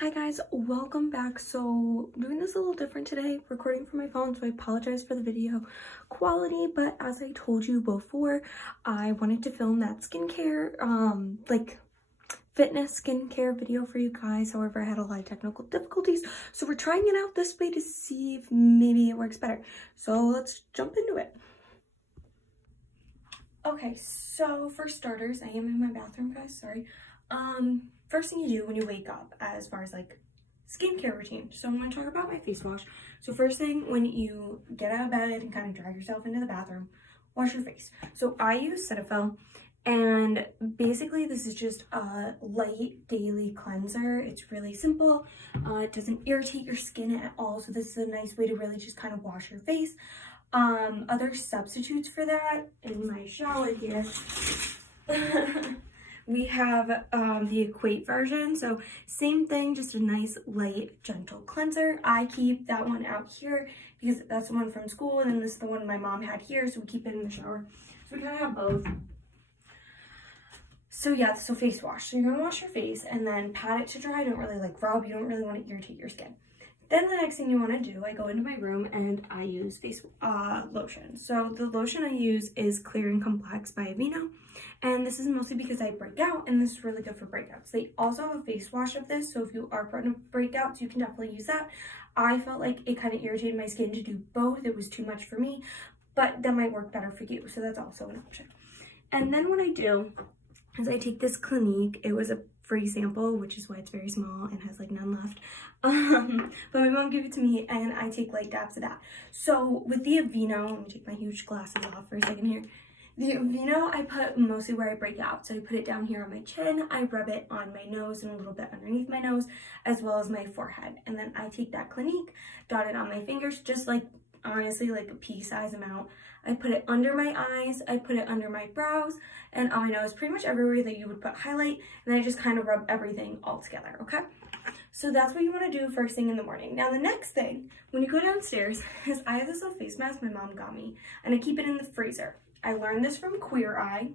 Hi guys, welcome back. So doing this a little different today, recording from my phone, so I apologize for the video quality, but as I told you before, I wanted to film that skincare like fitness skincare video for you guys. However, I had a lot of technical difficulties, so we're trying it out this way to see if maybe it works better. So let's jump into it. Okay, so for starters, I am in my bathroom, guys, sorry. First thing you do when you wake up as far as like skincare routine. So I'm going to talk about my face wash. So first thing, when you get out of bed and kind of drag yourself into the bathroom, wash your face. So I use Cetaphil, and basically this is just a light daily cleanser. It's really simple. It doesn't irritate your skin at all. So this is a nice way to really just kind of wash your face. Other substitutes for that in my shower here. We have the Equate version, so same thing, just a nice light gentle cleanser. I keep that one out here because that's the one from school, and then this is the one my mom had here, so we keep it in the shower. So we kind of have both. So yeah, so face wash. So you're gonna wash your face and then pat it to dry. Don't really like rub, you don't really want to irritate your skin. Then the next thing you want to do, I go into my room and I use face lotion. So the lotion I use is Clear and Complex by Aveeno. And this is mostly because I break out, and this is really good for breakouts. They also have a face wash of this, so if you are prone to breakouts, you can definitely use that. I felt like it kind of irritated my skin to do both. It was too much for me, but that might work better for you, so that's also an option. And then what I do is I take this Clinique. It was a free sample, which is why it's very small and has like none left. But my mom gave it to me, and I take light dabs of that. So with the Aveeno, let me take my huge glasses off for a second here. The Aveeno I put mostly where I break out. So I put it down here on my chin, I rub it on my nose and a little bit underneath my nose, as well as my forehead. And then I take that Clinique, dot it on my fingers, just like, honestly, like a pea size amount. I put it under my eyes, I put it under my brows, and on my nose, pretty much everywhere that you would put highlight, and I just kind of rub everything all together, okay? So that's what you want to do first thing in the morning. Now the next thing, when you go downstairs, is I have this little face mask my mom got me, and I keep it in the freezer. I learned this from Queer Eye,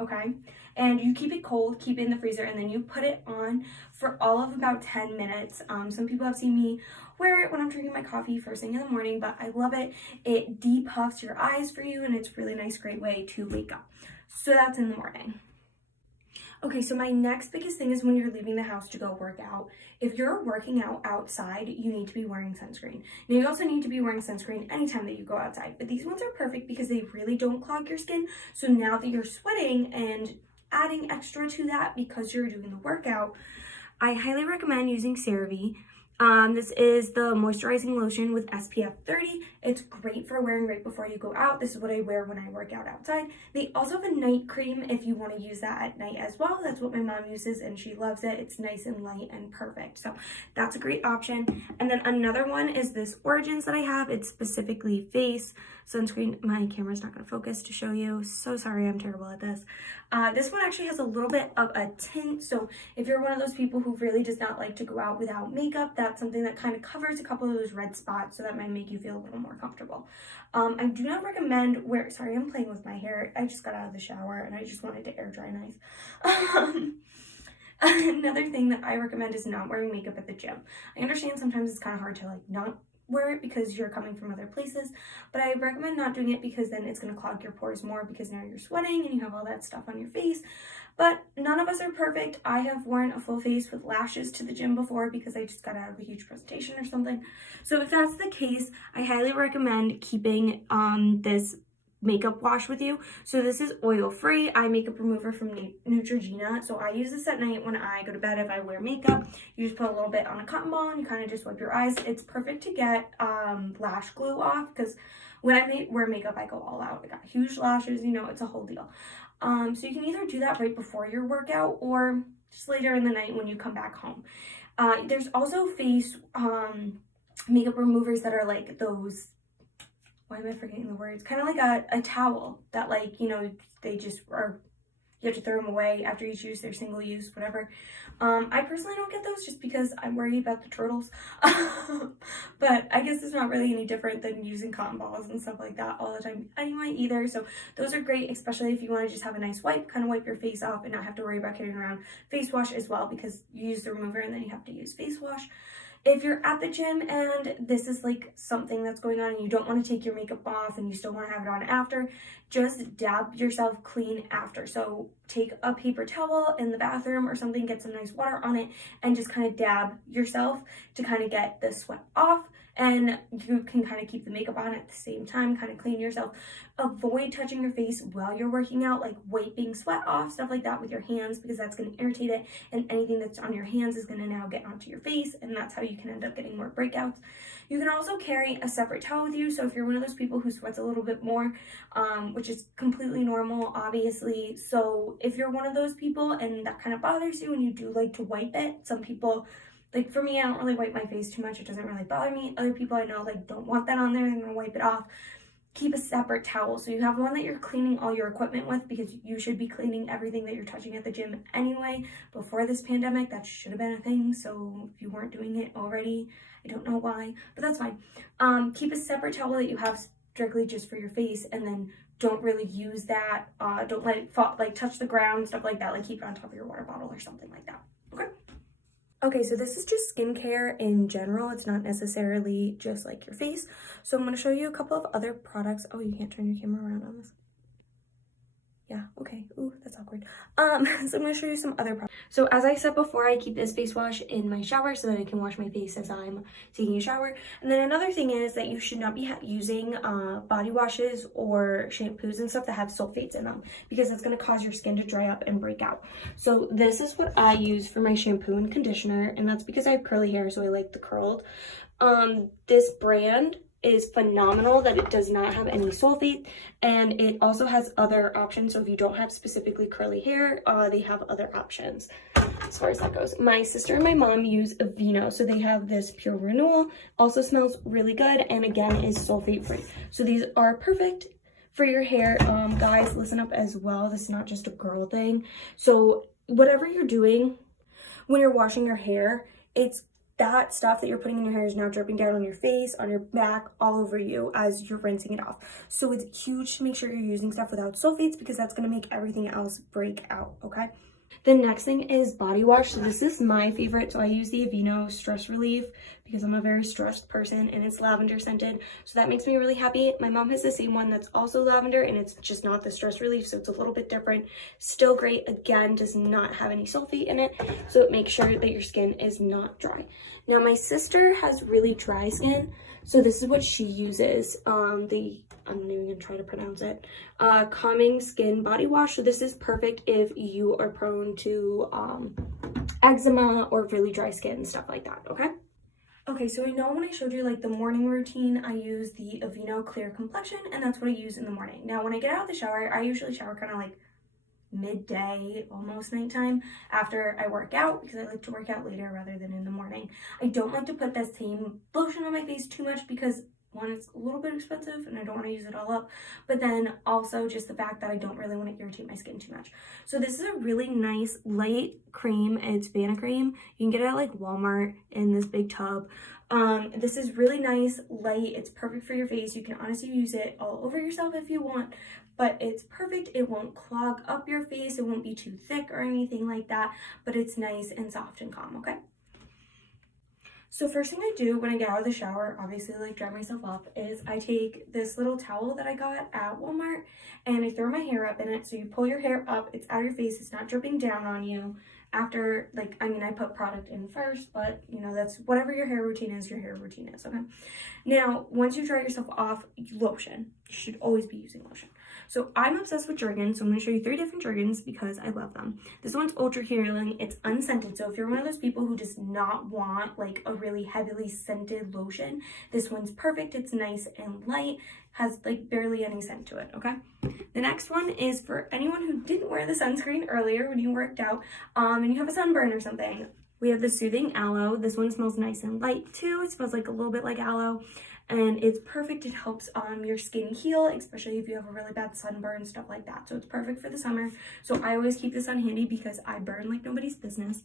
okay? And you keep it cold, keep it in the freezer, and then you put it on for all of about 10 minutes. Some people have seen me wear it when I'm drinking my coffee first thing in the morning, but I love it. It depuffs your eyes for you, and it's a really nice, great way to wake up. So that's in the morning. Okay, so my next biggest thing is when you're leaving the house to go work out. If you're working out outside, you need to be wearing sunscreen. Now, you also need to be wearing sunscreen anytime that you go outside, but these ones are perfect because they really don't clog your skin. So now that you're sweating and adding extra to that because you're doing the workout, I highly recommend using CeraVe. This is the moisturizing lotion with SPF 30. It's great for wearing right before you go out. This is what I wear when I work out outside. They also have a night cream if you want to use that at night as well. That's what my mom uses, and she loves it. It's nice and light and perfect. So that's a great option. And then another one is this Origins that I have. It's specifically face sunscreen. My camera's not going to focus to show you. So sorry, I'm terrible at this. This one actually has a little bit of a tint. So if you're one of those people who really does not like to go out without makeup, that's something that kind of covers a couple of those red spots, so that might make you feel a little more comfortable. I do not recommend sorry, I'm playing with my hair. I just got out of the shower and I just wanted to air dry nice. Another thing that I recommend is not wearing makeup at the gym. I understand sometimes it's kind of hard to like not wear it because you're coming from other places, but I recommend not doing it because then it's going to clog your pores more because now you're sweating and you have all that stuff on your face. But none of us are perfect. I have worn a full face with lashes to the gym before because I just got out of a huge presentation or something. So if that's the case, I highly recommend keeping this makeup wash with you. So this is oil-free eye makeup remover from Neutrogena. So I use this at night when I go to bed. If I wear makeup, you just put a little bit on a cotton ball and you kind of just wipe your eyes. It's perfect to get lash glue off, because when I wear makeup, I go all out. I got huge lashes, you know, it's a whole deal. So you can either do that right before your workout or just later in the night when you come back home. There's also face makeup removers that are like those, why am I forgetting the words? Kind of like a towel that, like, you know, they just are, you have to throw them away after each use. They're single use, whatever. I personally don't get those just because I'm worried about the turtles. But I guess it's not really any different than using cotton balls and stuff like that all the time anyway either. So those are great, especially if you want to just have a nice wipe, kind of wipe your face off and not have to worry about carrying around face wash as well, because you use the remover and then you have to use face wash. If you're at the gym and this is like something that's going on and you don't want to take your makeup off and you still want to have it on after, just dab yourself clean after. So take a paper towel in the bathroom or something, get some nice water on it, and just kind of dab yourself to kind of get the sweat off. And you can kind of keep the makeup on at the same time, kind of clean yourself. Avoid touching your face while you're working out, like wiping sweat off, stuff like that with your hands, because that's going to irritate it, and anything that's on your hands is going to now get onto your face, and that's how you can end up getting more breakouts. You can also carry a separate towel with you, so if you're one of those people who sweats a little bit more, which is completely normal, obviously, so if you're one of those people and that kind of bothers you and you do like to wipe it, some people, like for me, I don't really wipe my face too much. It doesn't really bother me. Other people I know like don't want that on there. They're gonna wipe it off. Keep a separate towel. So you have one that you're cleaning all your equipment with, because you should be cleaning everything that you're touching at the gym anyway. Before this pandemic, that should have been a thing. So if you weren't doing it already, I don't know why, but that's fine. Keep a separate towel that you have strictly just for your face, and then don't really use that. Don't let it fall, like touch the ground, stuff like that. Like keep it on top of your water bottle or something like that. Okay. Okay, so this is just skincare in general. It's not necessarily just like your face. So I'm going to show you a couple of other products. Oh, you can't turn your camera around on this. Yeah, okay. Ooh, that's awkward. So I'm going to show you some other products. So as I said before, I keep this face wash in my shower so that I can wash my face as I'm taking a shower. And then another thing is that you should not be using body washes or shampoos and stuff that have sulfates in them, because it's going to cause your skin to dry up and break out. So this is what I use for my shampoo and conditioner, and that's because I have curly hair, so I like the curled. This brand is phenomenal, that it does not have any sulfate, and it also has other options. So if you don't have specifically curly hair, they have other options as far as that goes. My sister and my mom use Aveeno, so they have this Pure Renewal, also smells really good, and again is sulfate free. So these are perfect for your hair. Guys, listen up as well, this is not just a girl thing. So whatever you're doing when you're washing your hair, it's that stuff that you're putting in your hair is now dripping down on your face, on your back, all over you as you're rinsing it off. So it's huge to make sure you're using stuff without sulfates, because that's going to make everything else break out, okay? The next thing is body wash. So this is my favorite. So I use the Aveeno Stress Relief because I'm a very stressed person, and it's lavender scented. So that makes me really happy. My mom has the same one that's also lavender, and it's just not the Stress Relief. So it's a little bit different. Still great. Again, does not have any sulfate in it. So it makes sure that your skin is not dry. Now my sister has really dry skin. So this is what she uses. I'm not even gonna try to pronounce it. Calming Skin Body Wash. So this is perfect if you are prone to eczema or really dry skin and stuff like that, okay? Okay, so I know when I showed you like the morning routine, I use the Aveeno Clear Complexion, and that's what I use in the morning. Now when I get out of the shower, I usually shower kind of like midday, almost nighttime, after I work out, because I like to work out later rather than in the morning. I don't like to put that same lotion on my face too much, because one, it's a little bit expensive and I don't want to use it all up, but then also just the fact that I don't really want to irritate my skin too much. So this is a really nice light cream. It's Vanna cream. You can get it at like Walmart in this big tub. This is really nice, light. It's perfect for your face. You can honestly use it all over yourself if you want, but it's perfect. It won't clog up your face. It won't be too thick or anything like that, but it's nice and soft and calm, okay? So first thing I do when I get out of the shower, obviously like dry myself up, is I take this little towel that I got at Walmart and I throw my hair up in it. So you pull your hair up, it's out of your face, it's not dripping down on you. After, like, I mean, I put product in first, but you know, that's whatever your hair routine is, okay? Now, once you dry yourself off, lotion. You should always be using lotion. So I'm obsessed with Jergens, so I'm going to show you 3 different Jergens because I love them. This one's ultra healing. It's unscented, so if you're one of those people who does not want like a really heavily scented lotion, this one's perfect. It's nice and light, has like barely any scent to it, okay? The next one is for anyone who didn't wear the sunscreen earlier when you worked out and you have a sunburn or something. We have the Soothing Aloe. This one smells nice and light too. It smells like a little bit like aloe, and it's perfect. It helps your skin heal, especially if you have a really bad sunburn, stuff like that. So it's perfect for the summer. So I always keep this on handy because I burn like nobody's business.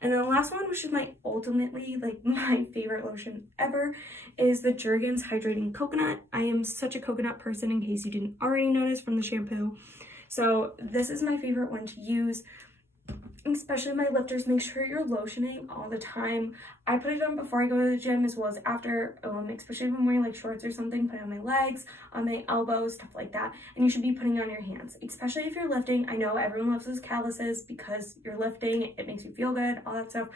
And then the last one, which is ultimately my favorite lotion ever, is the Jergens Hydrating Coconut. I am such a coconut person, in case you didn't already notice from the shampoo. So this is my favorite one to use, especially my lifters. Make sure you're lotioning all the time. I put it on before I go to the gym as well as after, especially if I'm wearing like shorts or something. Put it on my legs, on my elbows, stuff like that. And you should be putting it on your hands, especially if you're lifting. I know everyone loves those calluses because you're lifting, it makes you feel good, all that stuff.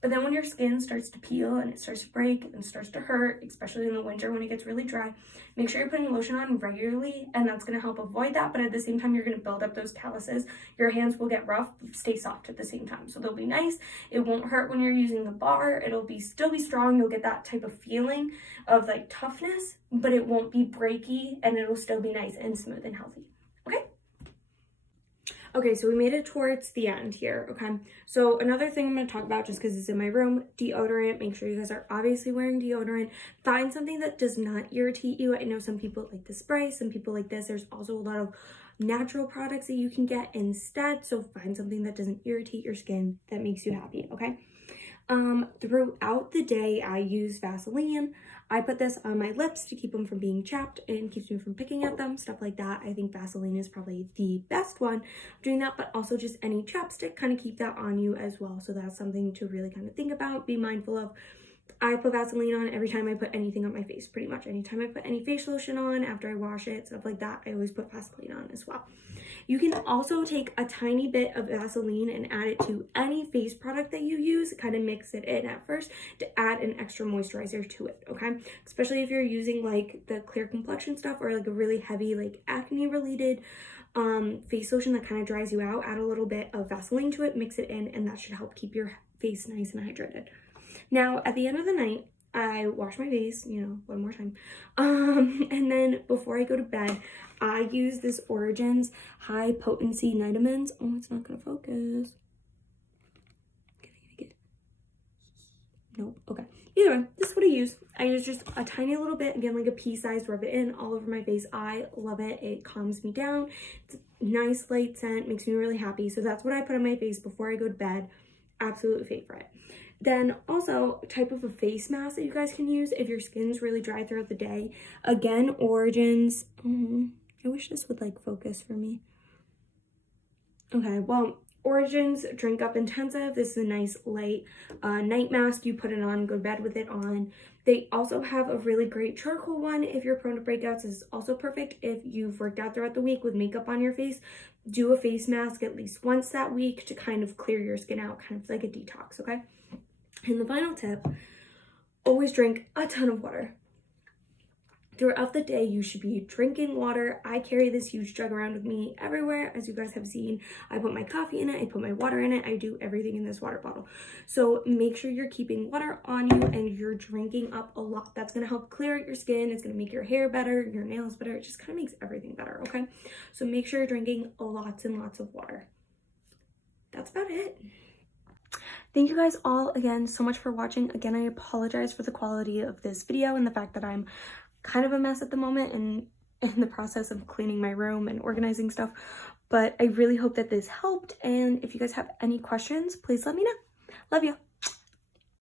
But then when your skin starts to peel and it starts to break and starts to hurt, especially in the winter when it gets really dry, make sure you're putting lotion on regularly, and that's going to help avoid that. But at the same time, you're going to build up those calluses. Your hands will get rough, but stay soft at the same time. So they'll be nice. It won't hurt when you're using the bar. It'll still be strong. You'll get that type of feeling of like toughness, but it won't be breaky, and it'll still be nice and smooth and healthy. Okay, so we made it towards the end here, okay? So another thing I'm going to talk about, just because it's in my room, deodorant. Make sure you guys are obviously wearing deodorant. Find something that does not irritate you. I know some people like the spray, some people like this. There's also a lot of natural products that you can get instead, so find something that doesn't irritate your skin, that makes you happy, okay? Throughout the day, I use Vaseline. I put this on my lips to keep them from being chapped and keeps me from picking at them, stuff like that. I think Vaseline is probably the best one doing that, but also just any chapstick, kind of keep that on you as well. So that's something to really kind of think about, be mindful of. I put Vaseline on every time I put anything on my face, pretty much. Anytime I put any face lotion on, after I wash it, stuff like that, I always put Vaseline on as well. You can also take a tiny bit of Vaseline and add it to any face product that you use, kind of mix it in at first to add an extra moisturizer to it, okay? Especially if you're using like the clear complexion stuff or like a really heavy like acne related face lotion that kind of dries you out, add a little bit of Vaseline to it, mix it in, and that should help keep your face nice and hydrated. Now, at the end of the night, I wash my face, one more time. And then before I go to bed, I use this Origins High Potency Nitamins. Oh, it's not gonna focus. Nope, okay. Either way, this is what I use. I use just a tiny little bit, again, like a pea size, rub it in all over my face. I love it. It calms me down. It's a nice light scent, makes me really happy. So that's what I put on my face before I go to bed. Absolute favorite. Then also type of a face mask that you guys can use if your skin's really dry throughout the day. Again, Origins. I wish this would like focus for me. Okay, well, Origins Drink Up Intensive. This is a nice light night mask. You put it on, go to bed with it on. They also have a really great charcoal one if you're prone to breakouts. This is also perfect if you've worked out throughout the week with makeup on your face. Do a face mask at least once that week to kind of clear your skin out, kind of like a detox, okay? And the final tip, always drink a ton of water. Throughout the day, you should be drinking water. I carry this huge jug around with me everywhere, as you guys have seen. I put my coffee in it, I put my water in it, I do everything in this water bottle. So make sure you're keeping water on you and you're drinking up a lot. That's gonna help clear out your skin. It's gonna make your hair better, your nails better. It just kind of makes everything better, okay? So make sure you're drinking lots and lots of water. That's about it. Thank you guys all again so much for watching. Again, I apologize for the quality of this video and the fact that I'm kind of a mess at the moment and in the process of cleaning my room and organizing stuff, but I really hope that this helped. And if you guys have any questions, please let me know. Love you.